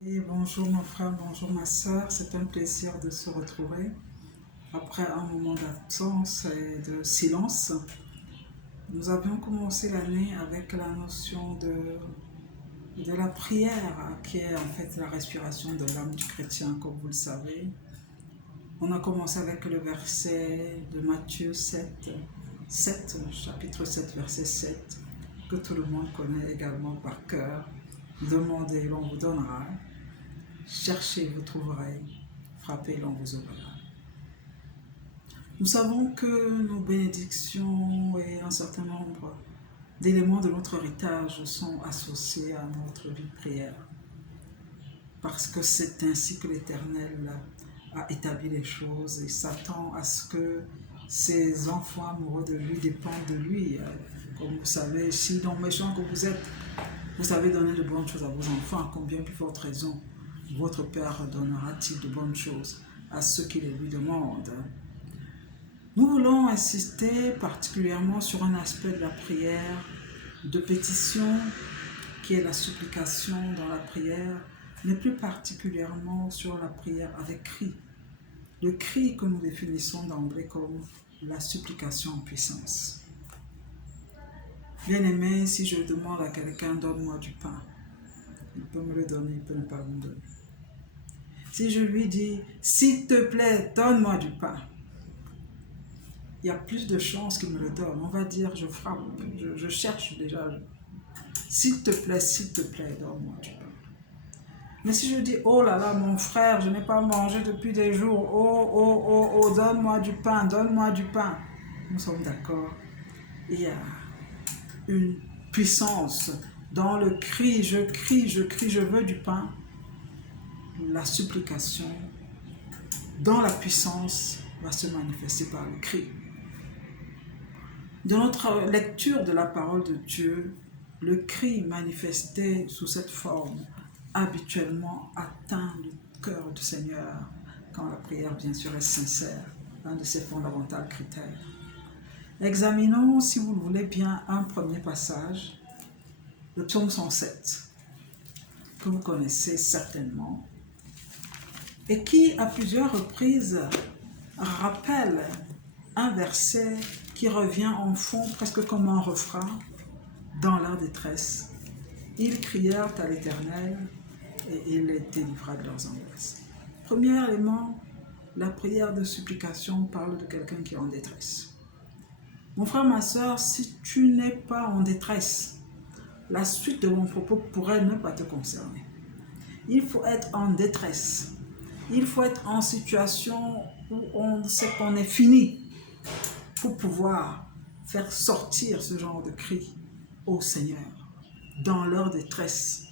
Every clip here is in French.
Et bonjour mon frère, bonjour ma soeur, c'est un plaisir de se retrouver après un moment d'absence et de silence. Nous avions commencé l'année avec la notion de la prière, qui est en fait la respiration de l'âme du chrétien, comme vous le savez. On a commencé avec le verset de Matthieu 7, chapitre 7, verset 7, que tout le monde connaît également par cœur. Demandez, l'on vous donnera. Cherchez, vous trouverez. Frappez, l'on vous ouvrira. Nous savons que nos bénédictions et un certain nombre d'éléments de notre héritage sont associés à notre vie de prière. Parce que c'est ainsi que l'Éternel a établi les choses et s'attend à ce que ses enfants amoureux de lui dépendent de lui. Comme vous savez, si donc méchant que vous êtes, vous savez donner de bonnes choses à vos enfants, combien plus forte raison votre Père donnera-t-il de bonnes choses à ceux qui les lui demandent. Nous voulons insister particulièrement sur un aspect de la prière de pétition, qui est la supplication dans la prière, mais plus particulièrement sur la prière avec cri. Le cri que nous définissons d'emblée comme la supplication en puissance. Bien-aimé, si je demande à quelqu'un, donne-moi du pain, il peut me le donner, il peut ne pas me donner. Si je lui dis, s'il te plaît, donne-moi du pain, il y a plus de chances qu'il me le donne. On va dire, je frappe, je cherche déjà. S'il te plaît, donne-moi du pain. Mais si je dis, oh là là, mon frère, je n'ai pas mangé depuis des jours, oh, donne-moi du pain, donne-moi du pain. Nous sommes d'accord. Il y a une puissance dans le cri, je crie, je veux du pain. La supplication, dans la puissance, va se manifester par le cri. Dans notre lecture de la parole de Dieu, le cri manifesté sous cette forme habituellement atteint le cœur du Seigneur quand la prière bien sûr est sincère, un de ses fondamentaux critères. Examinons, si vous le voulez bien, un premier passage, le psaume 107, que vous connaissez certainement, et qui, à plusieurs reprises, rappelle un verset qui revient en fond presque comme un refrain dans leur détresse. Ils crièrent à l'Éternel et il les délivra de leurs angoisses. Premier élément, la prière de supplication parle de quelqu'un qui est en détresse. Mon frère, ma soeur, si tu n'es pas en détresse, la suite de mon propos pourrait ne pas te concerner. Il faut être en détresse. Il faut être en situation où on sait qu'on est fini pour pouvoir faire sortir ce genre de cri au Seigneur. Dans leur détresse,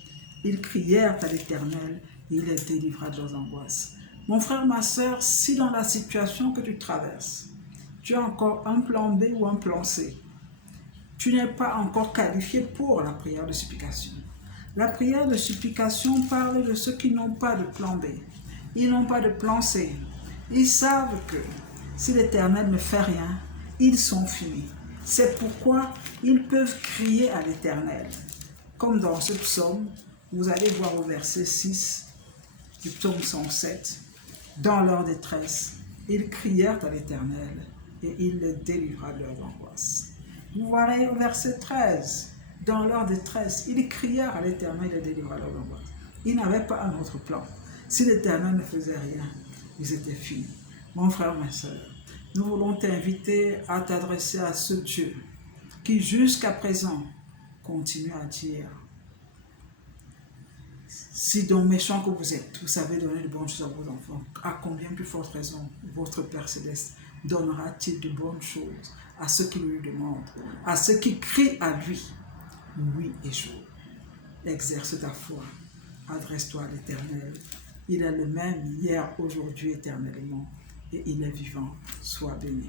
ils crièrent à l'Éternel et il les délivra de leurs angoisses. Mon frère, ma soeur, si dans la situation que tu traverses, tu as encore un plan B ou un plan C, tu n'es pas encore qualifié pour la prière de supplication. La prière de supplication parle de ceux qui n'ont pas de plan B. Ils n'ont pas de plan C. Ils savent que si l'Éternel ne fait rien, ils sont finis. C'est pourquoi ils peuvent crier à l'Éternel. Comme dans ce psaume, vous allez voir au verset 6 du psaume 107, dans leur détresse, ils crièrent à l'Éternel et il les délivra de leurs angoisses. Vous voyez au verset 13, dans leur détresse, ils crièrent à l'Éternel et les délivra de leurs angoisses. Ils n'avaient pas un autre plan. Si l'Éternel ne faisait rien, ils étaient finis. Mon frère, ma soeur, nous voulons t'inviter à t'adresser à ce Dieu qui jusqu'à présent continue à dire, si donc méchant que vous êtes, vous savez donner de bonnes choses à vos enfants, à combien plus forte raison votre Père Céleste donnera-t-il de bonnes choses à ceux qui lui demandent, à ceux qui crient à lui, nuit et jour. Exerce ta foi, adresse-toi à l'Éternel. Il est le même hier, aujourd'hui, éternellement, et il est vivant. Sois béni.